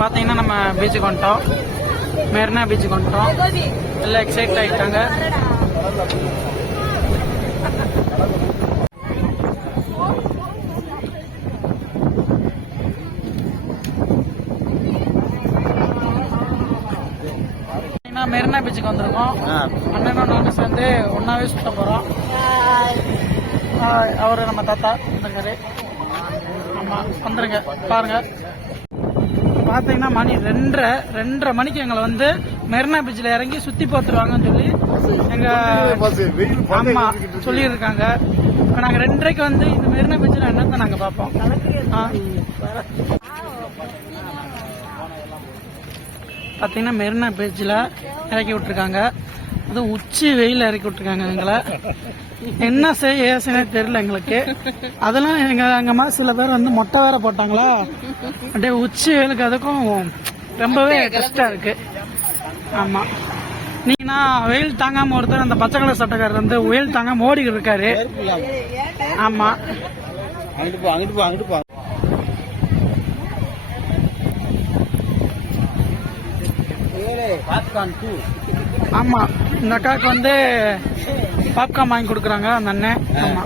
பார்த்தீங்கன்னா நம்ம பீச்சுக்கு வந்துட்டோம், மெரினா பீச்சுக்கு வந்துட்டோம். எல்லாம் எக்ஸைட் ஆகிட்டாங்க. மெரினா பீச்சுக்கு வந்திருக்கோம். அண்ணனும் நானும் சேர்ந்து ஒன்னாவே சுத்த போறோம். அவரு நம்ம தாத்தா வந்துருக்காரு. ஆமா, வந்துருங்க பாருங்க. பாத்தீங்கன்னா மணி 2:30 மணிக்கு எங்களை வந்து மெரினா பீச்சில் இறங்கி சுத்தி பார்த்துருவாங்கன்னு சொல்லி எங்க அம்மா சொல்லியிருக்காங்க. இப்போ நாங்கள் 2:30க்கு வந்து இந்த மெரினா பீச்சில் என்னத்தை நாங்கள் பார்ப்போம். பார்த்தீங்கன்னா மெரினா பீச்சில் இறக்கி விட்டுருக்காங்க. அதுவும் உச்சி வெயில் இறக்கி விட்டுருக்காங்க எங்களை. என்ன செய்ய ஏசுனே தெரியல எங்களுக்கு. அதெல்லாம் எங்கள் மாதிரி சில பேர் வந்து மொட்டை வேற போட்டாங்களா, அப்படியே உச்சி வெயிலுக்கு அதுக்கும் ரொம்பவே கஷ்டம் இருக்கு. ஆமா, நீங்கன்னா வெயில் தாங்காம ஒருத்தர் அந்த பச்சை கலர் சட்டக்காரர் வந்து வெயில் தாங்காம ஓடிக்கிட்டு இருக்காரு. ஆமா, ஆமா, இந்த அக்காவுக்கு வந்து பாப்கார்ன் வாங்கி கொடுக்குறாங்க அந்த அண்ணன். ஆமா,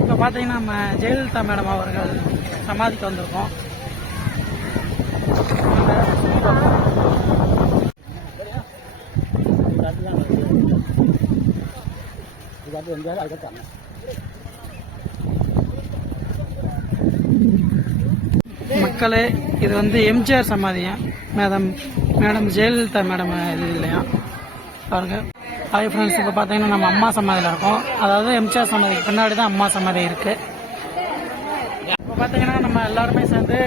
இப்போ பார்த்தீங்கன்னா நம்ம ஜெயலலிதா மேடம் அவர்கள் சமாதிக்கு வந்திருக்கோம். மக்களே, இது வந்து எம்ஜிஆர் சமாதியா, மேடம் ஜெயலலிதா மேடம் இது இல்லையா பாருங்க. ஹாய் ஃப்ரெண்ட்ஸ், இப்போ பார்த்தீங்கன்னா நம்ம அம்மா சமாதியில் இருக்கோம். அதாவது எம்ஜிஆர் சமாதிக்கு பின்னாடி தான் அம்மா சமாதி இருக்கு. இப்போ பார்த்தீங்கன்னா நம்ம எல்லாருமே சேர்ந்து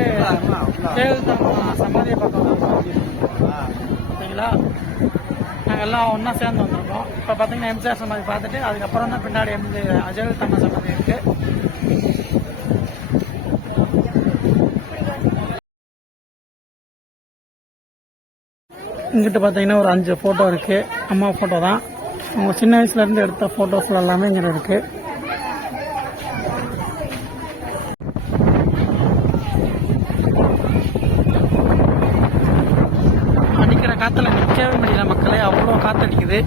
ஜெயலலிதா சமாதியை பார்க்க வந்திருக்கோம். ஓகேங்களா, நாங்கள் எல்லாம் ஒன்றா சேர்ந்து வந்திருக்கோம். இப்போ பார்த்தீங்கன்னா எம்ஜிஆர் சமாதி பார்த்துட்டு அதுக்கப்புறம் தான் பின்னாடி ஜெயலலிதா அம்மா சமாதி இருக்கு. இங்கிட்ட பார்த்தீங்கன்னா ஒரு 5 ஃபோட்டோ இருக்கு. அம்மா ஃபோட்டோ தான். அவங்க சின்ன வயசுல இருந்து எடுத்த ஃபோட்டோஸ்ல எல்லாமே இங்கே இருக்கு. அடிக்கிற காத்துல நிற்கவே முடியல மக்களே, அவ்வளோ காத்தடிக்குது.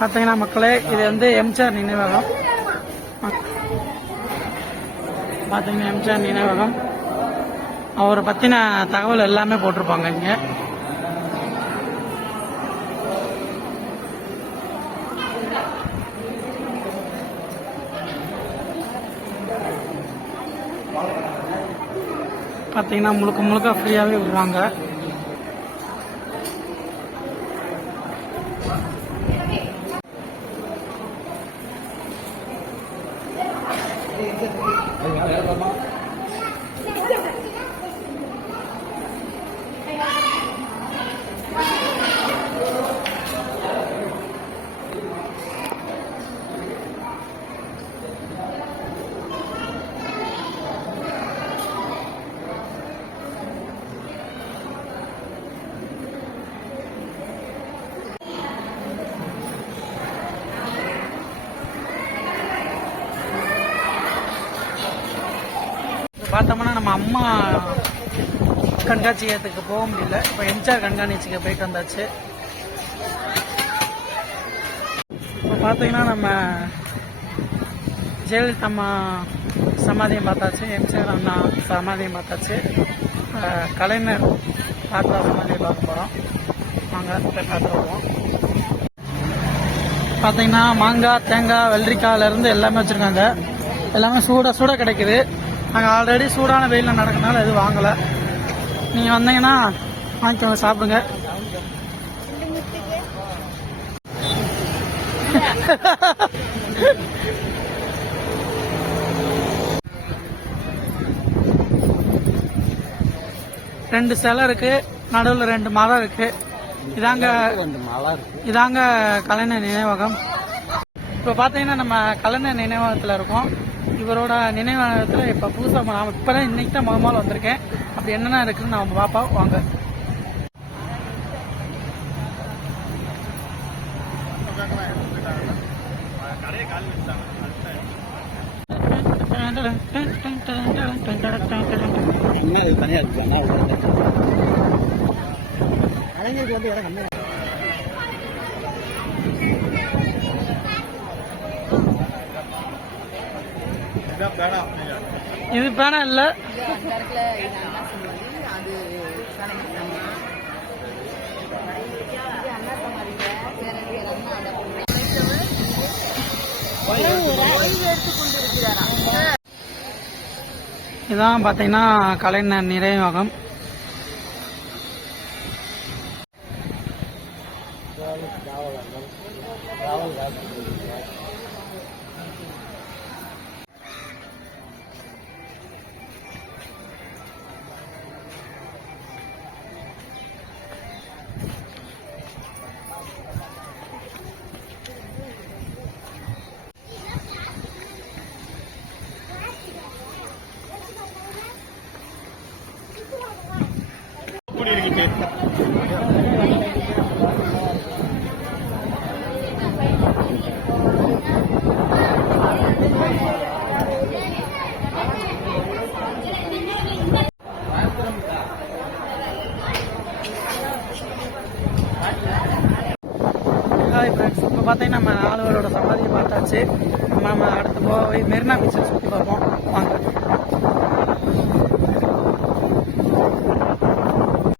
பார்த்தீங்கன்னா மக்களே, இது வந்து எம்ஜிஆர் நினைவகம். பார்த்தீங்கன்னா எம்ஜிஆர் நினைவகம், அவரை பற்றின தகவல் எல்லாமே போட்டிருப்பாங்க இங்கே. பார்த்தீங்கன்னா முழுக்க முழுக்க ஃப்ரீயாகவே விடுவாங்க. பார்த்தோம்னா நம்ம அம்மா கண்காட்சியத்துக்கு போக முடியல. இப்போ எம்ஜிஆர் கண்காட்சிக்கு போயிட்டு வந்தாச்சு. இப்போ பார்த்தீங்கன்னா நம்ம ஜெயலலிதா அம்மா சமாதியம் பார்த்தாச்சு, எம்ஜிஆர் அண்ணா சமாதியம் பார்த்தாச்சு. கலைஞர் தாத்தா சமாதியை பார்க்க போகிறோம். வாங்க போய் பார்த்து வருவோம். பார்த்தீங்கன்னா மாங்காய், தேங்காய், வெள்ளரிக்காயிலேருந்து எல்லாமே வச்சுருக்காங்க. எல்லாமே சூட கிடைக்குது. நாங்கள் ஆல்ரெடி சூடான வெயிலில் நடக்கிறதுனால எதுவும் வாங்கலை. நீங்கள் வந்தீங்கன்னா வாங்கிக்கோங்க, சாப்பிடுங்க. ரெண்டு சிலை இருக்கு, நடுவில் 2 மரம் இருக்கு. இதாங்க இதாங்க கலைஞர் நினைவகம். இப்போ பார்த்தீங்கன்னா நம்ம கலைஞர் நினைவகத்தில் இருக்கோம். இவரோட நினைவகத்தில் இப்போ புதுசாக நான் இப்போ தான் இன்னைக்கு தான் முதல் வந்திருக்கேன். அப்படி என்னென்ன இருக்குன்னு நம்ம பார்ப்போம் வாங்க. இது பேனா இல்ல, இதான் பாத்தீங்கன்னா கலைஞர் நினைவகம். இப்போ பார்த்தீங்கன்னா நம்ம ஆளுவரோட சமாதியை பார்த்தாச்சு. நம்ம அடுத்து போய் மெரினா பீச்சில் சுற்றி பார்ப்போம்.